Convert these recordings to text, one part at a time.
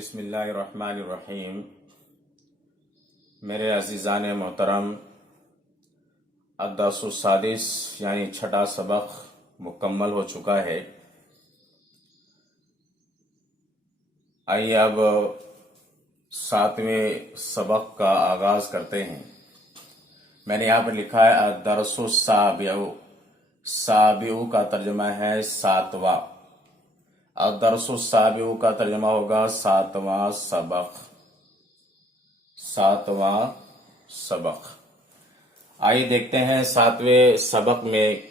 बिस्मिल्लाहिर्रहमानिर्रहीम। मेरे अजीज़ान मोहतरम, अद्दर्सुस्सादिस यानी छठा सबक मुकम्मल हो चुका है। आइए अब सातवें सबक का आगाज करते हैं। मैंने यहाँ पर लिखा है अद्दर्सुस्साबिउ। साबिउ का तर्जमा है सातवां। अद्दर्सुस्साबिउ का तर्जमा होगा सातवां सबक। सातवां सबक। आइए देखते हैं सातवें सबक में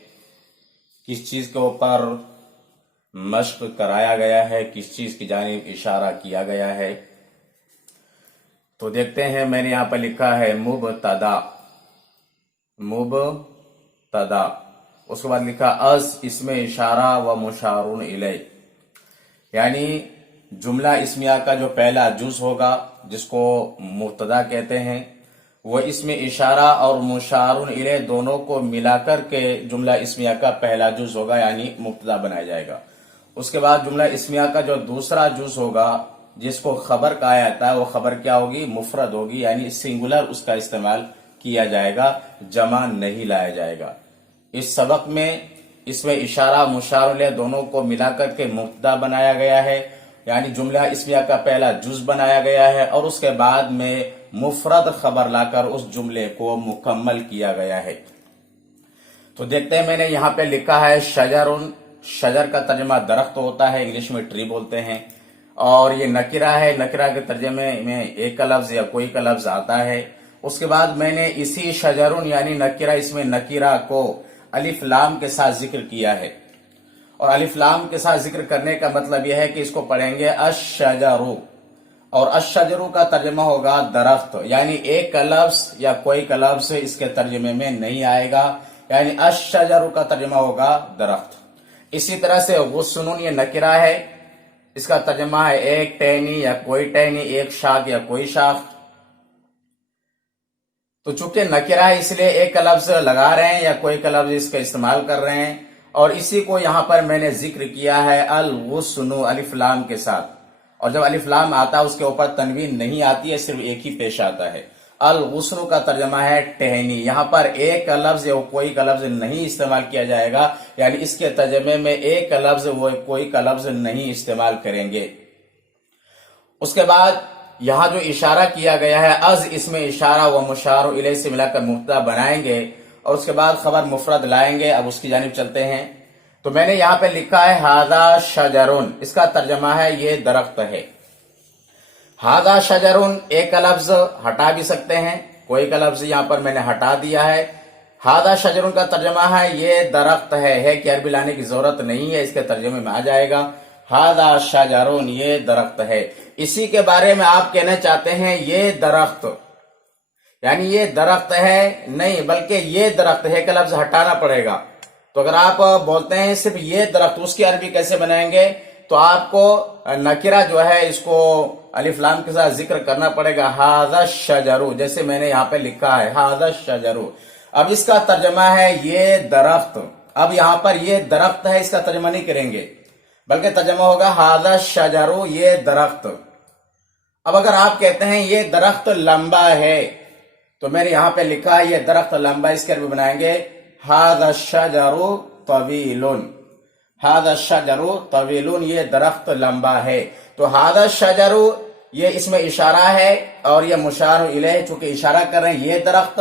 किस चीज के ऊपर मश्क कराया गया है, किस चीज की जानिब इशारा किया गया है। तो देखते हैं, मैंने यहां पर लिखा है मुबतदा। मुबतदा, उसके बाद लिखा अज इसमें इशारा व मुशारुन इलै, यानी जुमला इस्मिया का जो पहला जुज होगा जिसको मुब्तदा कहते हैं, वो इसमें इशारा और मुशारुन इलै दोनों को मिलाकर के जुमला इस्मिया का पहला जुज होगा, यानी मुब्तदा बनाया जाएगा। उसके बाद जुमला इस्मिया का जो दूसरा जुज होगा जिसको खबर कहा जाता है, वो खबर क्या होगी? मुफरद होगी, यानी सिंगुलर उसका इस्तेमाल किया जाएगा, जमा नहीं लाया जाएगा। इस सबक में इसमें इशारा मुशारुन इलै दोनों को मिलाकर के मुब्तदा बनाया गया है, यानी जुमला इस्मिया का पहला जुज बनाया गया है, और उसके बाद में मुफरद खबर लाकर उस जुमले को मुकम्मल किया गया है। तो देखते हैं, मैंने यहाँ पे लिखा है शजरुन। शजर का तर्जमा दरख्त होता है, इंग्लिश में ट्री बोलते हैं, और ये नकिरा है। नकिरा के तर्जमे में एक का लफ्ज या कोई का लफ्ज आता है। उसके बाद मैंने इसी शजरुन यानी नकिरा, इसमें नकिरा को अलिफ लाम के साथ जिक्र किया है, और अलिफ लाम के साथ जिक्र करने का मतलब यह है कि इसको पढ़ेंगे अश-शजरु, और अश-शजरु का तर्जमा होगा दरख्त, यानी एक का लफ्ज या कोई का लफ्ज इसके तर्जमे में नहीं आएगा, यानी अश-शजरु का तर्जमा होगा दरख्त। इसी तरह से गुस्नुन ये नकिरा है, इसका तर्जमा है एक टहनी या कोई टहनी, एक शाख या कोई शाख। तो चूंकि नकिरा है इसलिए एक का लफ्ज लगा रहे हैं या कोई का लफ्ज इसका इस्तेमाल कर रहे हैं, और इसी को यहां पर मैंने जिक्र किया है अल गुस्नु अलिफ लाम के साथ। और जब अलिफ लाम आता है उसके ऊपर तनवीन नहीं आती है, सिर्फ एक ही पेश आता है। अल गुस्नु का तर्जमा है टहनी। यहां पर एक का लफ्ज या कोई का लफ्ज नहीं इस्तेमाल किया जाएगा, यानी इसके तर्जमे में एक का लफ्ज वो कोई का लफ्ज नहीं इस्तेमाल करेंगे। उसके बाद यहां जो इशारा किया गया है अज, इसमें इशारा व मुशार इलै से मिलाकर मुब्तदा बनाएंगे, और उसके बाद खबर मुफरद लाएंगे। अब उसकी जानिब चलते हैं। तो मैंने यहां पे लिखा है हादा शजरुन, इसका तर्जमा है ये दरख्त है। हादा शजरुन एक का लफ्ज हटा भी सकते हैं, कोई का लफ्ज यहां पर मैंने हटा दिया है। हादा शजरुन का तर्जमा है ये दरख्त है कि अरबी लाने की जरूरत नहीं है, इसके तर्जमे में आ जाएगा हादा शजरुन, ये दरख्त है। इसी के बारे में आप कहना चाहते हैं ये दरख्त, यानी ये दरख्त है नहीं बल्कि ये दरख्त है का लफ्ज हटाना पड़ेगा। तो अगर आप बोलते हैं सिर्फ ये दरख्त, उसकी अरबी कैसे बनाएंगे? तो आपको नकिरा जो है इसको अलिफ लाम के साथ जिक्र करना पड़ेगा, हादा शजरु, जैसे मैंने यहाँ पे लिखा है हादा शजरु। अब इसका तर्जमा है ये दरख्त। अब यहाँ पर ये दरख्त है, इसका तर्जमा नहीं करेंगे, बल्कि तर्जमा होगा हादा शजरु, ये दरख्त। अब अगर आप कहते हैं ये दरख्त लंबा है, तो मैंने यहां पे लिखा है ये दरख्त लंबा, इसके अरबी बनाएंगे हादा शजरु तवीलुन। हादा शजरु तवीलुन, ये दरख्त लंबा है। तो हादा शजरु ये इसमें इशारा है, और ये मुशार इलै, चूंकि इशारा कर रहे हैं ये दरख्त,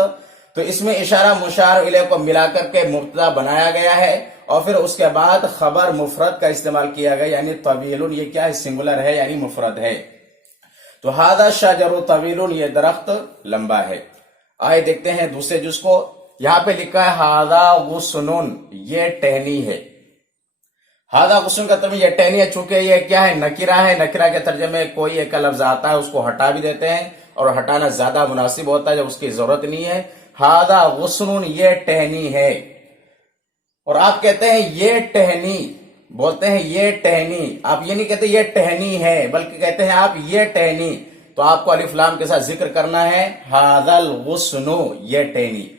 तो इसमें इशारा मुशार इलै को मिलाकर के मुब्तदा बनाया गया है, और फिर उसके बाद खबर मुफरद का इस्तेमाल किया गया, यानी तवीलुन ये क्या है? सिंगुलर है, यानी मुफरद है। तो हादा शजरु तवीलुन, ये दरख्त लंबा है। आइए देखते हैं दूसरे जुज को। यहां पे लिखा है हादा गुस्नुन, ये टहनी है। हादा गुस्नुन का तर्जमा ये टहनी है, चूंकि ये क्या है? नकिरा है। नकिरा के तर्जमे में कोई एक का लफ्ज आता है, उसको हटा भी देते हैं, और हटाना ज्यादा मुनासिब होता है जब उसकी जरूरत नहीं है। हादा गुस्नुन, ये टहनी है। और आप कहते हैं ये टहनी, बोलते हैं ये टहनी, आप ये नहीं कहते ये टहनी है, बल्कि कहते हैं आप ये टहनी। तो आपको अलिफ लाम के साथ जिक्र करना है हादल गुस्नु, ये टहनी।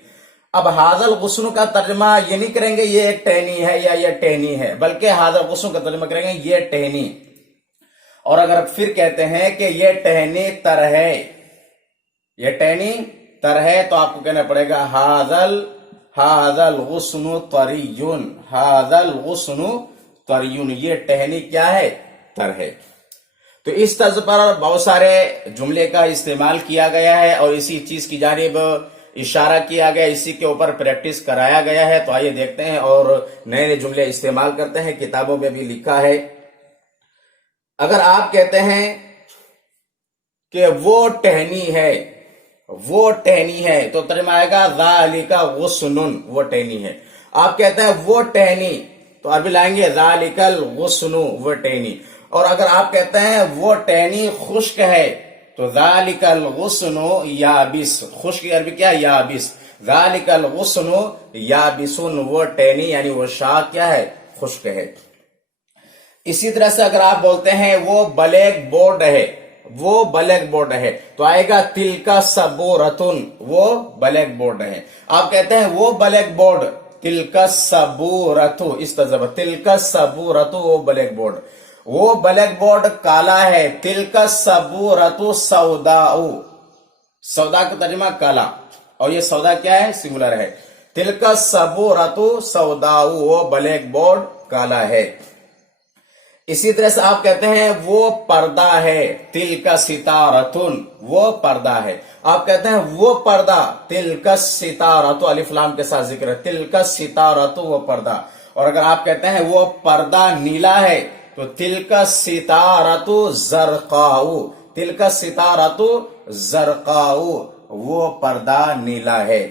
अब हादल गुस्नु का तर्जमा ये नहीं करेंगे ये एक टहनी है या ये टहनी है, बल्कि हादल गुस्नु का तर्जमा करेंगे ये टहनी। اور اگر پھر کہتے ہیں کہ یہ ٹہنی تر ہے، یہ ٹہنی تر ہے، تو آپ کو کہنا پڑے گا ہاذا الغصن طریٌ، ہاذا الغصن طریٌ، یہ ٹہنی کیا ہے؟ تر ہے۔ تو اس طرز پر بہت سارے جملے کا استعمال کیا گیا ہے اور اسی چیز کی جانب اشارہ کیا گیا، اسی کے اوپر پریکٹس کرایا گیا ہے۔ تو آئیے دیکھتے ہیں اور نئے نئے جملے استعمال کرتے ہیں، کتابوں میں بھی لکھا ہے۔ اگر آپ کہتے ہیں کہ وہ ٹہنی ہے، وہ ٹہنی ہے، تو ترجمہ آئے گا ذالک غصن، وہ ٹہنی ہے۔ آپ کہتے ہیں وہ ٹہنی، تو عربی لائیں گے ذالک الغصن، وہ ٹہنی۔ اور اگر آپ کہتے ہیں وہ ٹہنی خشک ہے، تو ذالک الغصن یابس، خشک کی عربی کیا؟ یابس۔ ذالک الغصن یابس، وہ ٹہنی یعنی وہ شاخ کیا ہے؟ خشک ہے۔ اسی طرح سے اگر آپ بولتے ہیں وہ بلیک بورڈ ہے، وہ بلیک بورڈ ہے، تو آئے گا تلکا سبورتن، وہ بلیک بورڈ ہے۔ آپ کہتے ہیں وہ بلیک بورڈ، تلکا سبورتو، اس طرح تلکا سبورتو، وہ بلیک بورڈ، وہ بلیک بورڈ کالا ہے، تلکا سبورتو سوداؤ، سودا کا ترجمہ کالا، اور یہ سودا کیا ہے؟ سنگولر ہے۔ تلکا سبورتو سوداؤ، وہ بلیک بورڈ کالا ہے۔ اسی طرح سے آپ کہتے ہیں وہ پردہ ہے، تلکا ستارتن، وہ پردہ ہے۔ آپ کہتے ہیں وہ پردہ، تلکا ستارتو، الف لام کے ساتھ ذکر ہے، تلکا ستارتو، وہ پردہ۔ اور اگر آپ کہتے ہیں وہ پردہ نیلا ہے، تو تلکا ستارتو زرقاؤ، تلکا ستارتو زرقاؤ، وہ پردہ نیلا ہے۔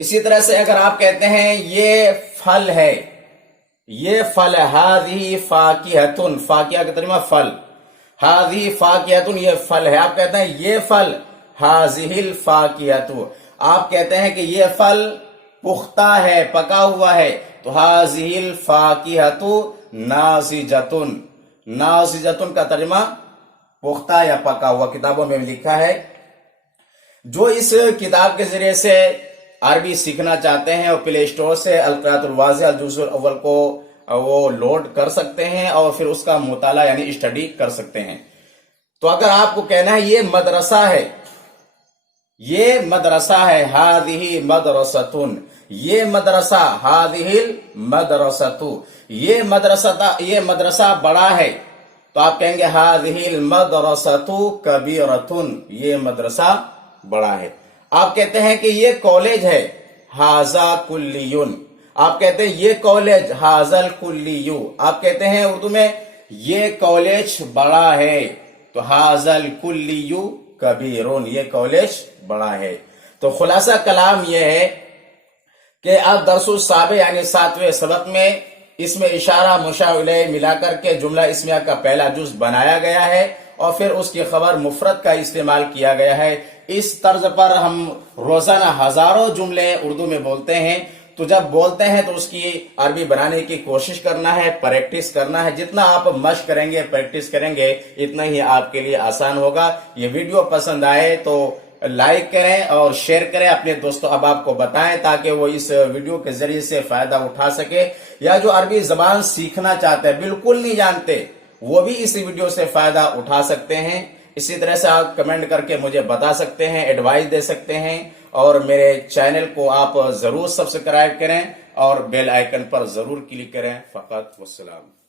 اسی طرح سے اگر آپ کہتے ہیں یہ پھل ہے، یہ پھل ہے، ہاذہ فاکہۃ، فاکہہ کا ترجمہ پھل، ہاذہ فاکہۃ، یہ پھل ہے۔ آپ کہتے ہیں یہ پھل، ہاذہ الفاکہۃ، آپ کہتے ہیں کہ یہ پھل پختہ ہے، پکا ہوا ہے، تو ہاذہ الفاکہۃ ناضجۃ، ناضجۃ کا ترجمہ پختہ یا پکا ہوا، کتابوں میں لکھا ہے۔ جو اس کتاب کے ذریعے سے عربی سیکھنا چاہتے ہیں اور پلے اسٹور سے القراءۃ الواضحہ الجزء الاول کو وہ لوڈ کر سکتے ہیں اور پھر اس کا مطالعہ یعنی اسٹڈی کر سکتے ہیں۔ تو اگر آپ کو کہنا ہے یہ مدرسہ ہے، یہ مدرسہ ہے، ہذہ مدرسۃ، یہ مدرسہ، ہذہ المدرسۃ، یہ مدرسہ بڑا ہے، تو آپ کہیں گے ہذہ المدرسۃ کبیرۃ، یہ مدرسہ بڑا ہے۔ آپ کہتے ہیں کہ یہ کالج ہے، ھذا کلی، آپ کہتے ہیں یہ کالج، ھذا الکلی، آپ کہتے ہیں اردو میں یہ کالج بڑا ہے، تو ھذا الکلی کبیر، یہ کالج بڑا ہے۔ تو خلاصہ کلام یہ ہے کہ اب درس السابع یعنی 7ویں سبق میں اس میں اشارہ مشار الیہ ملا کر کے جملہ اسمیہ کا پہلا جز بنایا گیا ہے اور پھر اس کی خبر مفرد کا استعمال کیا گیا ہے۔ اس طرز پر ہم روزانہ ہزاروں جملے اردو میں بولتے ہیں، تو جب بولتے ہیں تو اس کی عربی بنانے کی کوشش کرنا ہے، پریکٹس کرنا ہے۔ جتنا آپ مشق کریں گے، پریکٹس کریں گے، اتنا ہی آپ کے لیے آسان ہوگا۔ یہ ویڈیو پسند آئے تو لائک کریں اور شیئر کریں، اپنے دوستوں احباب کو بتائیں تاکہ وہ اس ویڈیو کے ذریعے سے فائدہ اٹھا سکے، یا جو عربی زبان سیکھنا چاہتے ہیں، بالکل نہیں جانتے، وہ بھی اس ویڈیو سے فائدہ اٹھا سکتے ہیں۔ اسی طرح سے آپ کمنٹ کر کے مجھے بتا سکتے ہیں، ایڈوائز دے سکتے ہیں، اور میرے چینل کو آپ ضرور سبسکرائب کریں اور بیل آئیکن پر ضرور کلک کریں۔ فقط والسلام۔